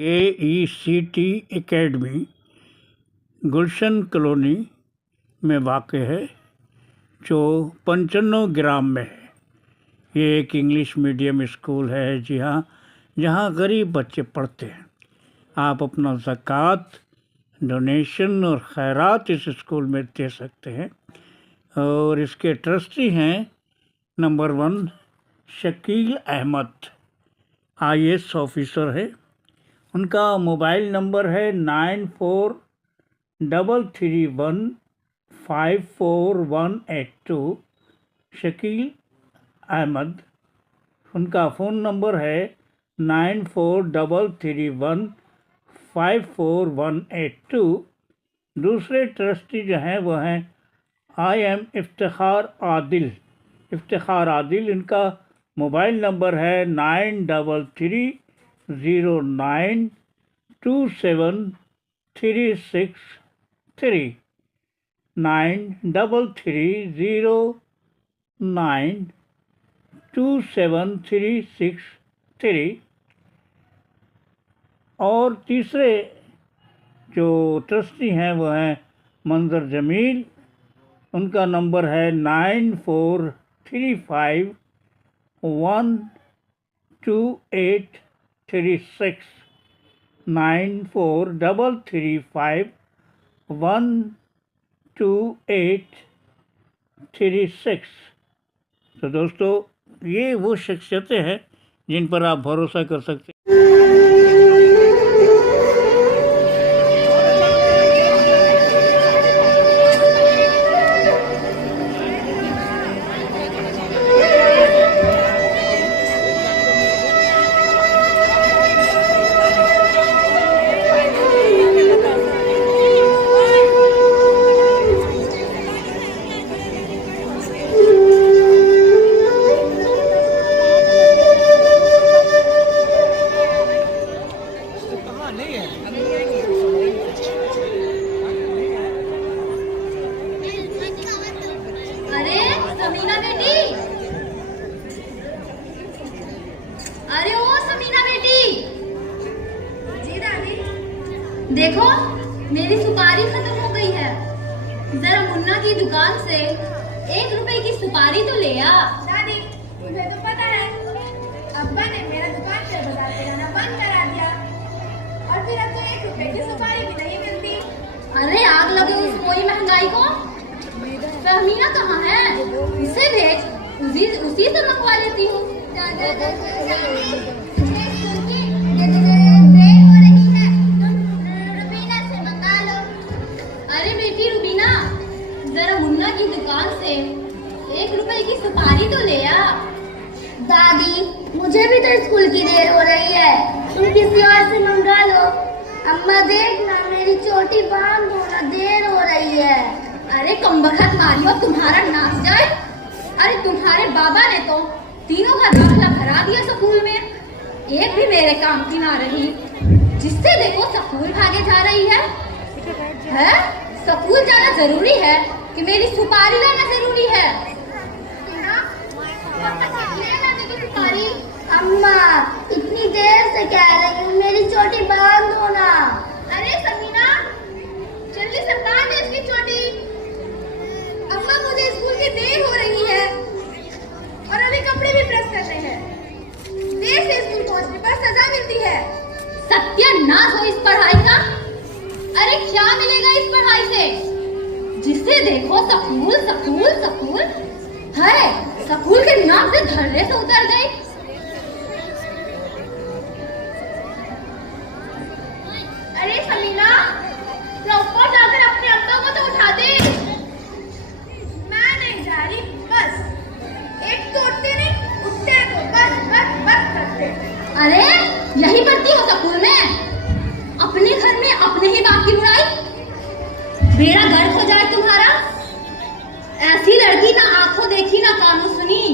KECT academy गुलशन colony में वाक़ है, जो 95 ग्राम में है। ये एक इंग्लिश मीडियम स्कूल है, जी हाँ, जहाँ गरीब बच्चे पढ़ते हैं। आप अपना ज़कात, डोनेशन और खैरात इस स्कूल में दे सकते हैं। और इसके ट्रस्टी हैं number 1 Shakeel Ahmed, IAS officer है। उनका मोबाइल नंबर है 9433154182। शकील अहमद। उनका फ़ोन नंबर है 9433154182। दूसरे ट्रस्टी जो हैं वो हैं IM इफ्तिखार आदिल। इनका मोबाइल नंबर है 9330927363 9330927363। और तीसरे जो ट्रस्टी हैं वो हैं मंजर जमील। उनका नंबर है 9435122836 9435122836। तो दोस्तों, ये वो शख्सियतें हैं जिन पर आप भरोसा कर सकते हैं। देखो, मेरी सुपारी खत्म हो गई है। जरा मुन्ना की दुकान से 1 रुपए की सुपारी तो ले आ। दादी, मुझे तो पता है, अब्बा ने मेरा दुकान से बाजार पे जाना बंद करा दिया और फिर अब तो 1 रुपए की सुपारी भी नहीं मिलती। अरे आग लगे उस मोई महंगाई को। फहमीना कहाँ है? उसे भेज, उसी से मंगवा लेती हूँ। अरे बेटी रुबीना, जरा मुन्ना की दुकान से 1 रुपए की सुपारी तो ले आ। दादी, मुझे भी तो स्कूल की देर हो रही है, तुम किसी और से मंगा लो। अम्मा देखना, मेरी चोटी बांध दो ना, देर हो रही है। अरे कमबख्त मारियो, तुम्हारा नाच जाए। अरे तुम्हारे बाबा ने तो तीनों का दाखिला भरा दिया स्कूल में, एक भी मेरे काम की ना रही। जिससे देखो स्कूल भागे जा रही है। स्कूल जाना जरूरी है कि मेरी सुपारी लाना जरूरी है? सुपारी अम्मा, इतनी देर से कह रही हूँ, मेरी चोटी बांध दो ना। अरे समीना, जल्दी से बांध दे इसकी चोटी। अम्मा, मुझे स्कूल की देर हो रही है और अभी कपड़े भी प्रेस करने हैं। देर से स्कूल पहुंचने पर सजा मिलती है। सत्यानाश हो इस पढ़ाई का। अरे क्या मिलेगा इस पढ़ाई से? जिससे देखो स्कूल है, स्कूल के नाम से धरने से उतर गई। अरे समीना, ऊपर जाकर अपने अब्बा को तो उठा दे। मैं नहीं जा रही, बस एक तो उठते नहीं, उठते तो बस करते। अरे यही करती हो स्कूल में? अपने घर में अपने ही बाप की बुराई। बेड़ा गर्क हो जाए तुम्हारा। ऐसी लड़की ना आंखों देखी ना कानों सुनी।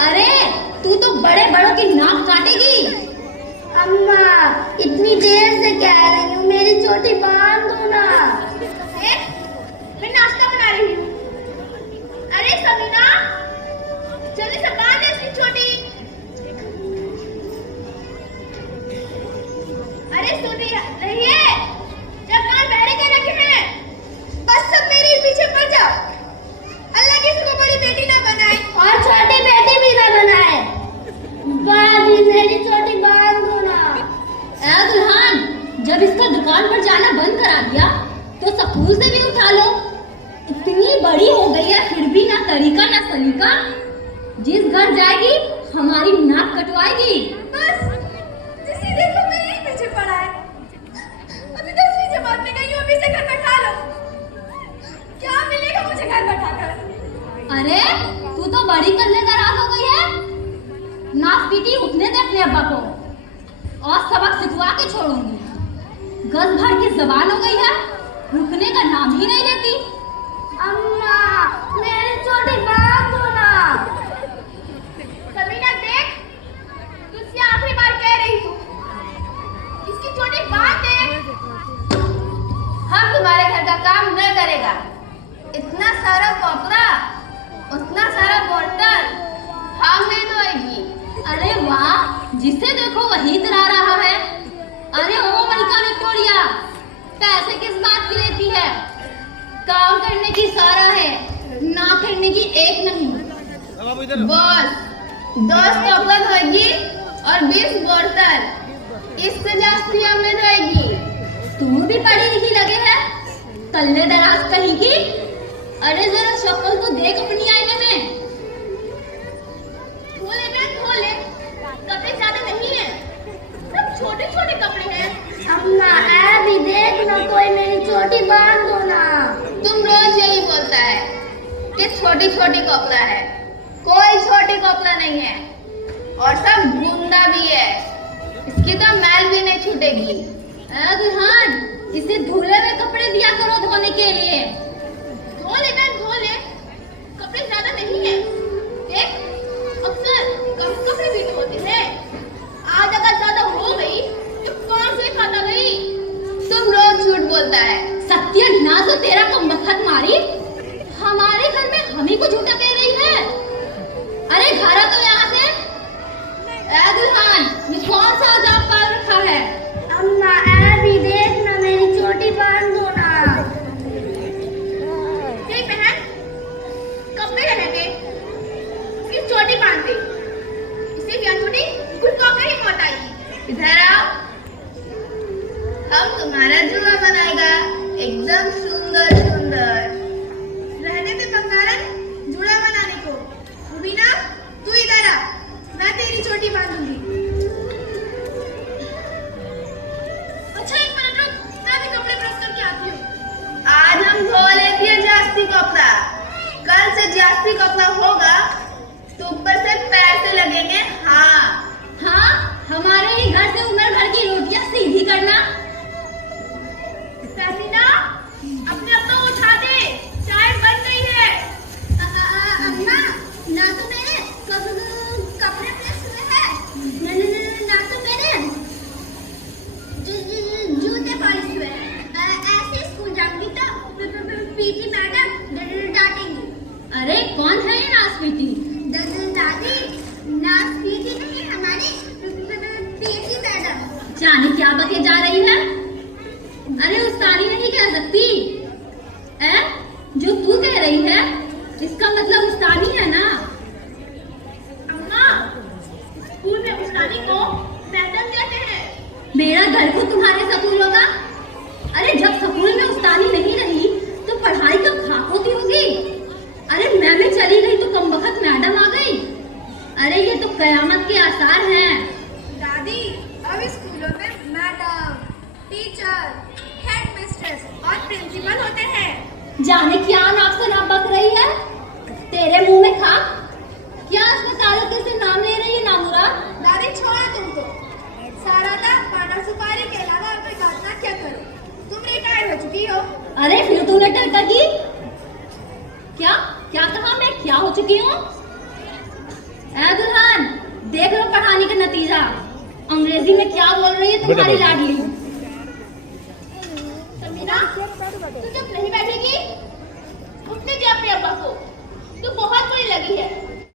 अरे तू तो बड़े बड़ों की नाक काटेगी। अम्मा, इतनी देर से कह रही हूँ, मेरी चोटी बांध दो ना। मैं नाश्ता बना रही हूँ। अरे समीना, जल्दी से बांध इसकी चोटी। हमारी नाक कटवाएगी। बस जिसे देखो मैं यही पीछे पड़ा है। अभी 10वीं जमात में गई हूँ, अभी से घर बैठा लो। क्या मिलेगा मुझे घर बैठाकर? अरे तू तो बड़ी करने नाराज हो गई है। नाक पीटी उठने दे अपने अब्बा को और सबक सिखवा के छोड़ूंगी। गज भर की जबान हो गई है, रुकने का नाम ही नहीं लेती। अम्मा मेरी छोटी बात दो ना। सबीना देख, तुझसे आखिरी बार कह रही हूँ, इसकी छोटी बात देख। हम तुम्हारे घर का काम न करेगा। इतना सारा कपड़ा, उतना सारा बर्तन हम नहीं धोएगी। अरे वाह, जिसे देखो वही इतरा रहा है। अरे ओ मलिका विक्टोरिया, पैसे किस बात की लेती है? काम करने की सारा है, ना करने की एक नहीं। बस 10 कपड़ा धोएगी और 20 बर्तन, इससे जास्ती हमें धोएगी। तू भी पढ़ी लिखी लगे है, तल्ले दराज कहीं की। अरे जरा शक्ल तो देख अपनी आईने में। धोले बहन धोले, कपड़े ज्यादा नहीं है, सब छोटे छोटे कपड़े हैं। अम्मा अभी देख ना, कोई मेरी चोटी बांध दो ना। तुम रोज यही बोलता है कि छोटी छोटी कपड़ा है। कोई छोटी कपड़ा नहीं है और सब गंदा भी है। इसकी तो मैल भी नहीं छूटेगी। गुरहान, इसे धुले हुए कपड़े दिया करो धोने के लिए। धोले बहन धोले, कपड़े ज्यादा नहीं है। देख, अक्सर कम कपड़े भी तो होते हैं। आज अगर ज्यादा हो गई तो कौन से खाता गई? तुम रोज झूठ बोलता है। सत्यानाश हो तेरा को मक्खन मारी। हमारे घर में हम ही को झूठा कह रही है। अरे घरा तो यहाँ से। गुरहान, ये कौन सा अजाब पाल रखा है? अम्मा अभी देख ना, मेरी चोटी बांध दो ना। देख बहन, कपड़े रहने दे, सिर्फ चोटी बांध दे। इससे क्या छोटी गुड़काकर ही मौत आएगी। इधर आओ, हम तुम्हारा जुआ बनाएगा, एकदम सुंदर सुंदर। रहने दे बंगारन जुड़ा बनाने को। रुबीना, तू इधर आ, मैं तेरी चोटी बांधूंगी। अच्छा एक मिनट रुक, मैं भी कपड़े प्रेस करके आती हूँ। आज हम धो लेती है जास्ती कपड़ा, कल से जास्ती कपड़ा होगा तो ऊपर से पैसे लगेंगे। हाँ, हमारे ही घर से उधर घर की रोटियां सीधी करना। समीना, अपने अब्बा को उठा दे, चाय बन गई है। अम्मा ना तो मेरे कपड़े प्रेस हुए हैं, ना तो मेरे जूते पॉलिश हुए हैं। ऐसे स्कूल जाऊंगी तो पीटी मैडम डांटेंगी। अरे कौन है ये नासपीती? दादी, नाच पीटी नहीं, हमारी पीटी मैडम। जाने क्या बके जा रही है? अरे उस्तानी नहीं कह सकती है, जो तू कह रही है इसका मतलब उस्तानी है ना। अम्मा, स्कूल में उस्तानी को मैडम कहते हैं। मेरा घर को तुम्हारे स्कूल होगा? अरे जब स्कूल में उस्तानी नहीं रही तो पढ़ाई कब खाक होती होगी? अरे मैं चली गई तो कमबख्त मैडम आ गई। अरे ये तो कयामत के आसार हैं। दादी, अब स्कूलों में मैडम, टीचर, हेड मिस्ट्रेस और प्रिंसिपल होते हैं। जाने क्या नाक से नाम बक रही है? तेरे मुंह में खाक? क्या अस्पतालों के से नाम ले रही है नामुराद? दादी छोड़ो तुमको, सारा दिन पाना सुपारी के अलावा और कोई बात ना क्या करो। तुम रिटायर हो चुकी हो। अरे फिर तूने टक्कर की? क्या क्या कहा मैं क्या हो चुकी हूँ? गुरहान, देख लो पढ़ाने का नतीजा। अंग्रेजी में क्या बोल रही है तुम्हारी लाडली? समीना, तू चुप नहीं बैठेगी? उठने दे अपने अब्बा को, तू बहुत बुरी लगी है।